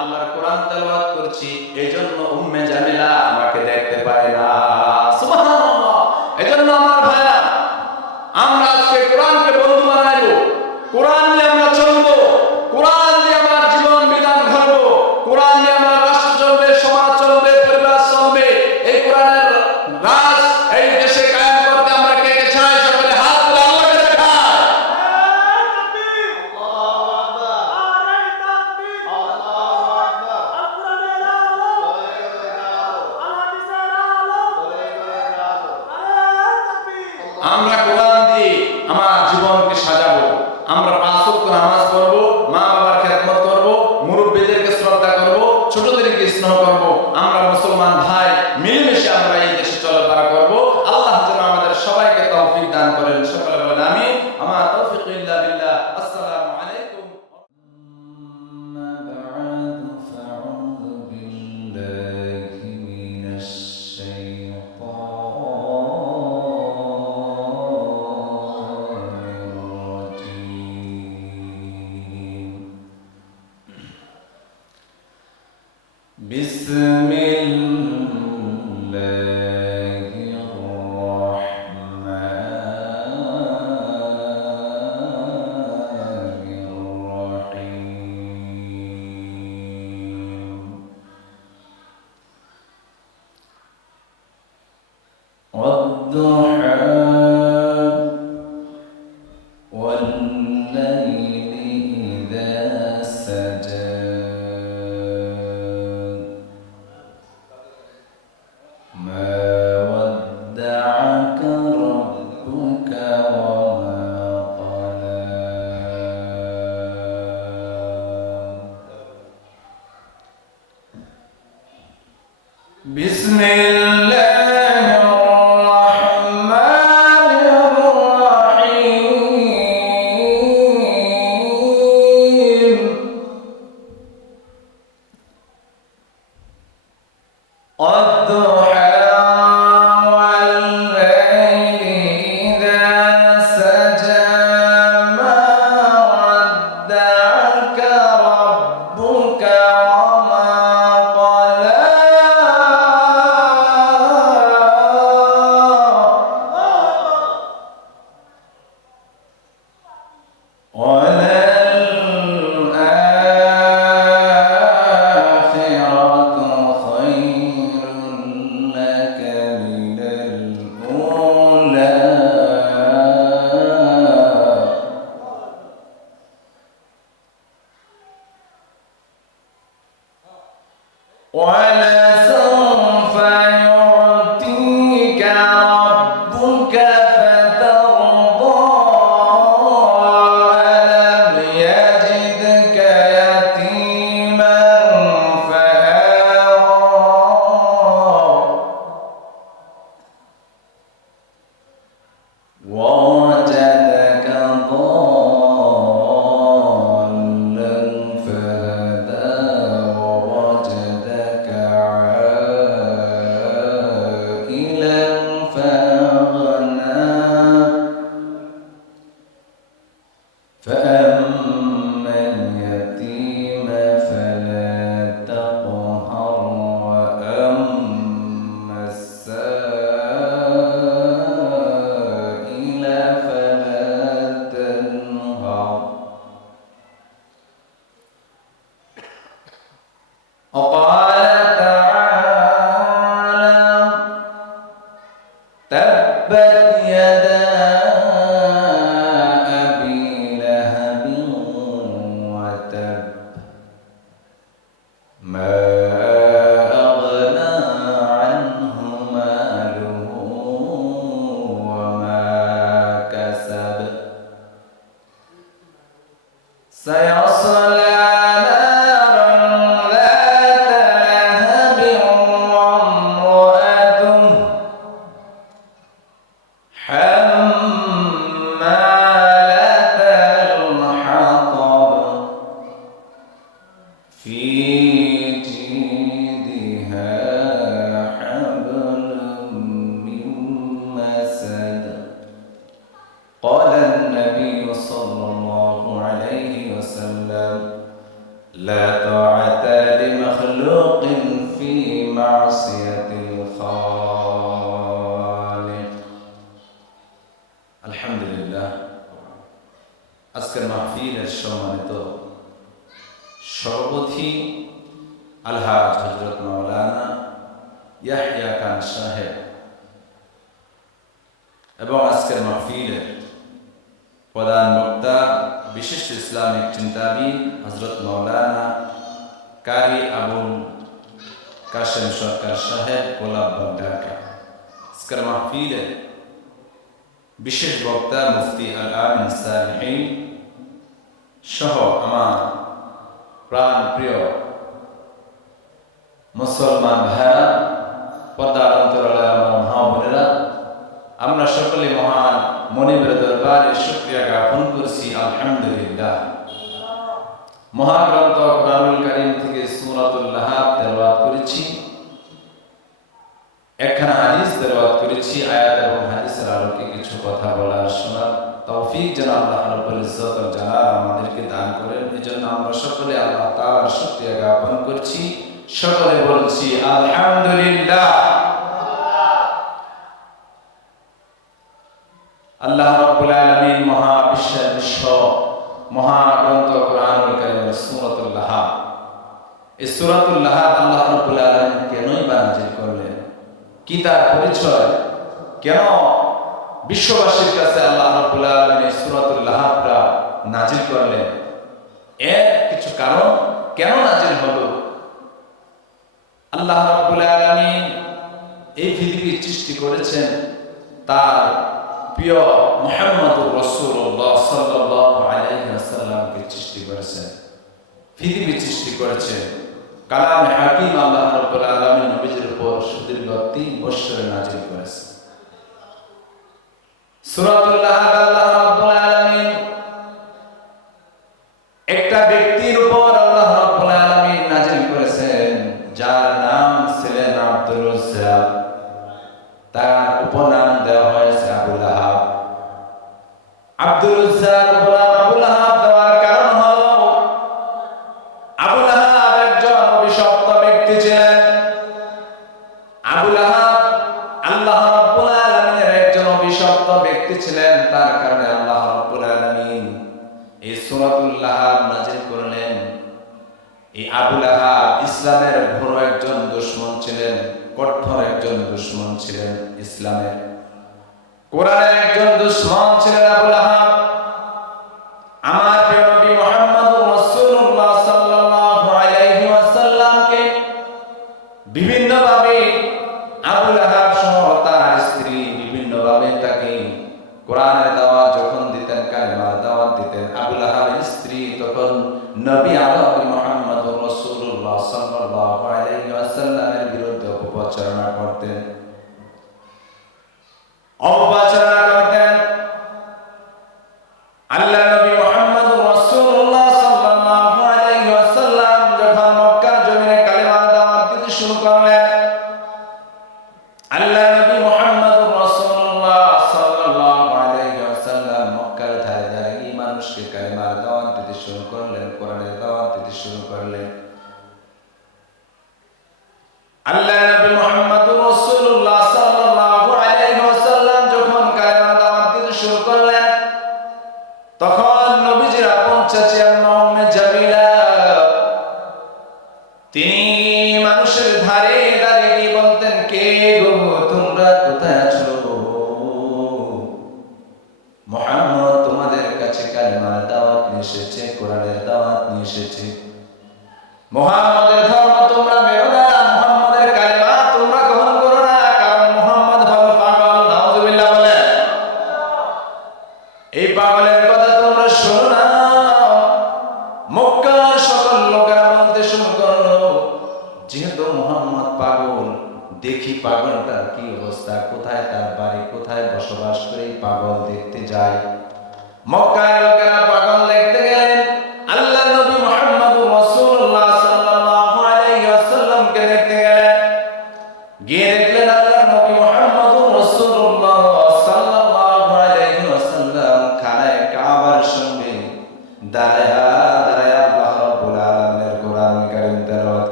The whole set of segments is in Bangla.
আল্লাহর কোরআন তেলাওয়াত করছি এজন্য উম্মে জামিলা আমাকে দেখতে পায় না। আমরা صلى الله عليه وسلم لا طاعة لمخلوق في معصية الخالق الحمد لله আজকের মাহফিলের সম্মানিত সভাপতি আলহাজ হজরত মাওলানা ইয়াহিয়া খান সাহেব এবং আজকের মাহফিলের প্রধান বক্তা বিশিষ্ট ইসলামিক চিন্তাবিদ হজরত মাওলানা কারি আবুল কাশেম সরকার সাহেব গোলাপ ঢাকা মাহফিলে বিশেষ বক্তা মুফতি আল আমিন সহ আমার প্রাণ প্রিয় মুসলমান ভাইরা পদ্মার অন্তরালয় আমার মহা বোনেরা আমরা সকলে মহান মনিবের দরবারে শুক্রিয়া জ্ঞাপন করছি, আলহামদুলিল্লাহ। মহাগ্রন্থ কোরআনুল থেকে তেলাওয়াত করেছি। হাদিস তেলাওয়াত করেছি, আয়াত এবং হাদিসের আলোকে কিছু কথা বলার শোনার তৌফিক যেন আল্লাহ রাব্বুল ইজ্জত জালাল আমাদেরকে দান করেন। আমরা সকলে আল্লাহ তাআলার জ্ঞাপন করছি। সকলে বলছি, আলহামদুলিল্লাহ। আল্লাহ রাব্বুল আলামিন মহা বিশ্বের বিশ্ব মহাগ্রন্থ কোরআনুল কারীমের সূরাতুল লাহাব এই সূরাতুল লাহাব আল্লাহ রাব্বুল আলামিন কেনই বা নাযিল করলেন? কি তার পরিচয়? কেন বিশ্ববাসীর কাছে আল্লাহ রাব্বুল আলামিন এই সূরাতুল লাহাবটা নাযিল করলেন? এর কিছু কারণ কেন নাযিল হলো? আল্লাহ রাব্বুল আলামিন এই পৃথিবী সৃষ্টি করেছেন তার প্রিয় মোহাম্মদুর রাসূলুল্লাহ সাল্লাল্লাহু আলাইহি ওয়াসাল্লামকে সৃষ্টি করেছেন। পৃথিবী সৃষ্টি করেছেন কালাম হাকিম আল্লাহ রাব্বুল আলামিন নবীজির উপর সুদীর্ঘ তিন বছরে নাজিল করেছেন সূরাতুল আবুল ইসলামের ঘোর একজন দুশ্মন ছিলেন, কঠোর একজন দুশ্মন ছিলেন ইসলামের। কোরআনের একজন দুশ্মন ছিলেন আবুল কালেমার দাওয়াত নিয়ে এসেছে কোরআনের দাওয়াত নিয়ে এসেছে মোহাম্মদের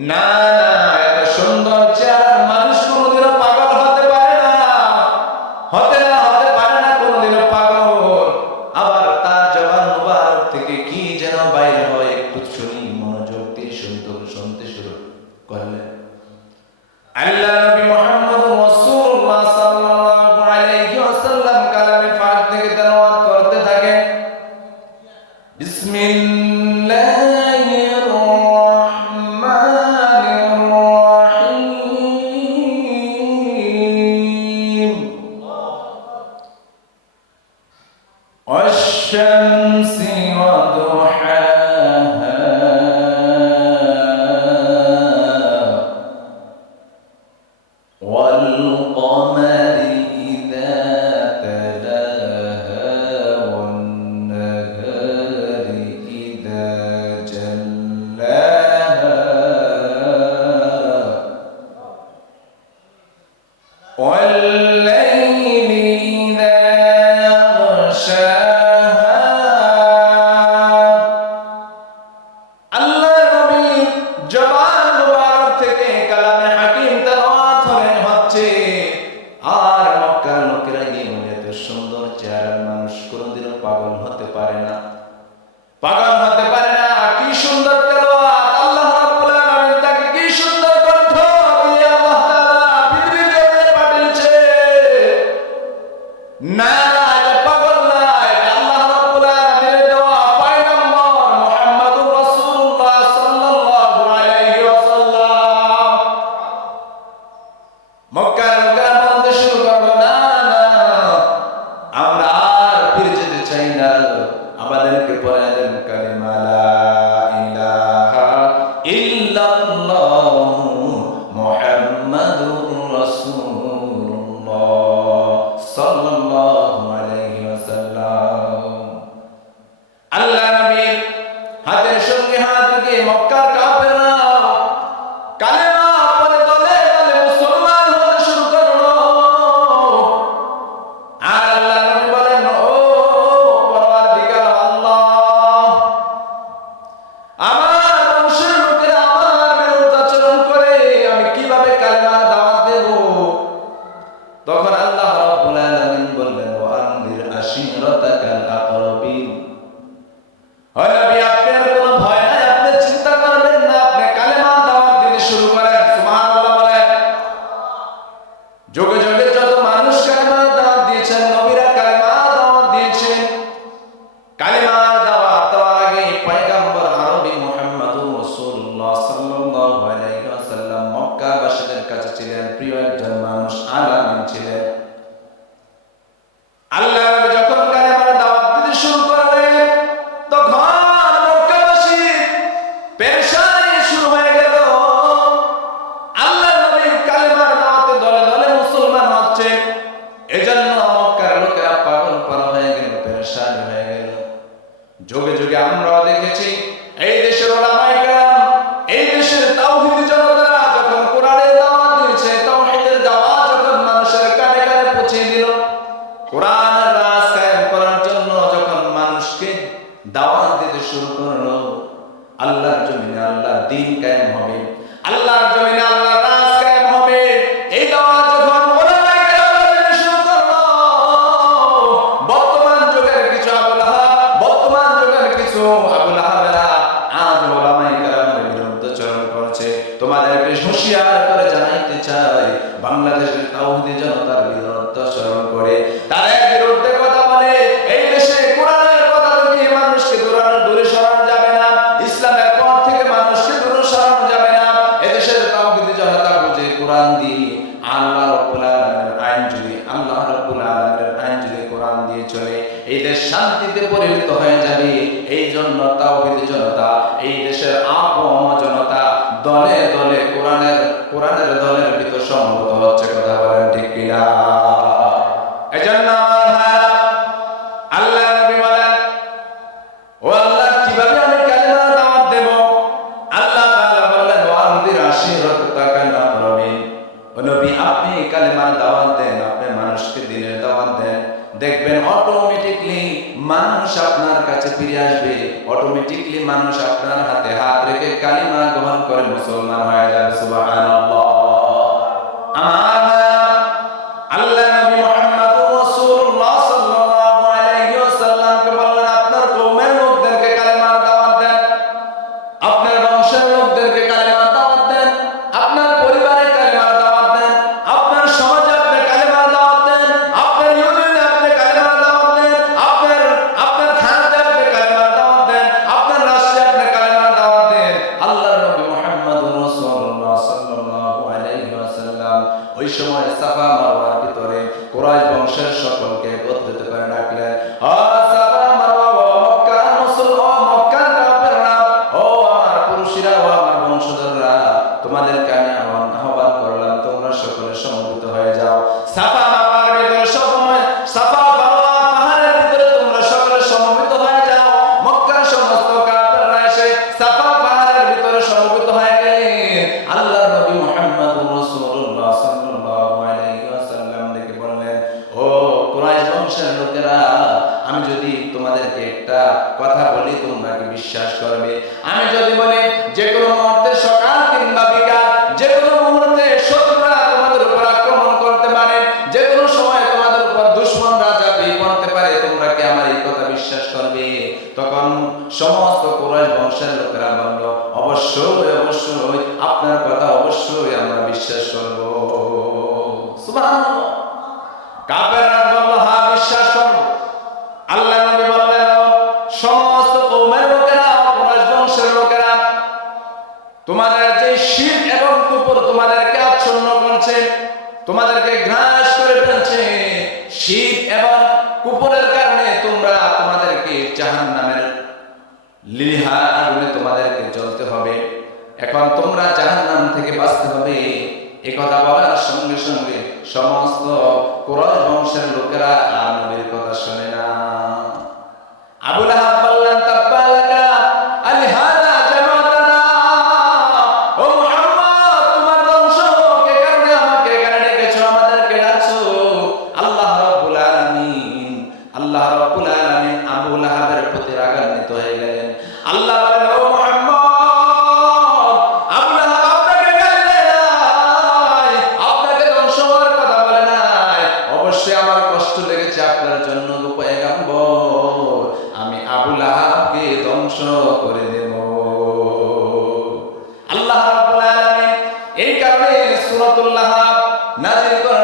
না মানুষ কোনোদিনও পাগল হতে পারে না। পাগল সাল্লাল্লাহু ফিরে আসবে। অটোমেটিকলি মানুষ আপনার হাতে হাত রেখে কালিমা গ্রহণ করে, মুসলমান হয়ে যাবে, সুবহানাল্লাহ। আমার সমস্ত কোরআশ বংশের লোকেরা বলল, অবশ্যই অবশ্যই, আপনার কথা অবশ্যই আমরা বিশ্বাস করব। কাপেরা বলল হ্যাঁ, বিশ্বাস করব। আল্লাহ নবী বললেন, সমস্ত কৌমের লোকেরা কোরআশ বংশের লোকেরা, তোমাদের যে এবং কুপুর তোমাদেরকে আচ্ছন্ন করছে, তোমাদেরকে ঘ্রাস করে ফেলছে শীত এবং কুপুরের লিলিহা আগুনে তোমাদেরকে জ্বলতে হবে। এখন তোমরা জাহান্নাম থেকে বাঁচতে হবে। এ কথা বলার সঙ্গে সঙ্গে সমস্ত কোরআন বংশের লোকেরা আর নবীর কথা শোনে না। আবুল আহাব সুরাতুল্লাহ নাহাব নাযিল করা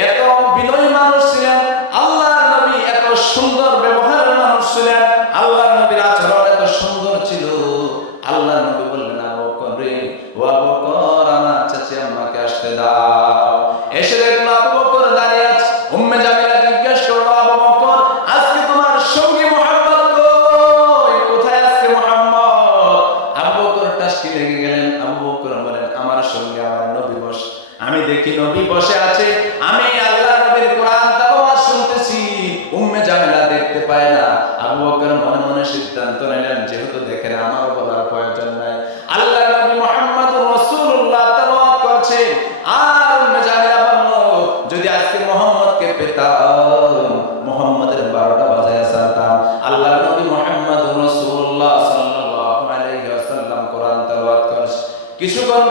এত বিনয় মানুষ ছিলেন আল্লাহ নবী এত সুন্দর ব্যবহারের মানুষ ছিলেন আল্লাহ নবীর আচরণ এত সুন্দর আর যদি আজকে মোহাম্মদ মোহাম্মদকে পেতাম, মোহাম্মদের বারোটা বাজায় সারতাম আল্লাহ নবী মোহাম্মদ রসুল্লাহ সাল্লাহ আলাইহি আসাল্লাম কোরআন তেলাওয়াত করেন। কিছুক্ষণ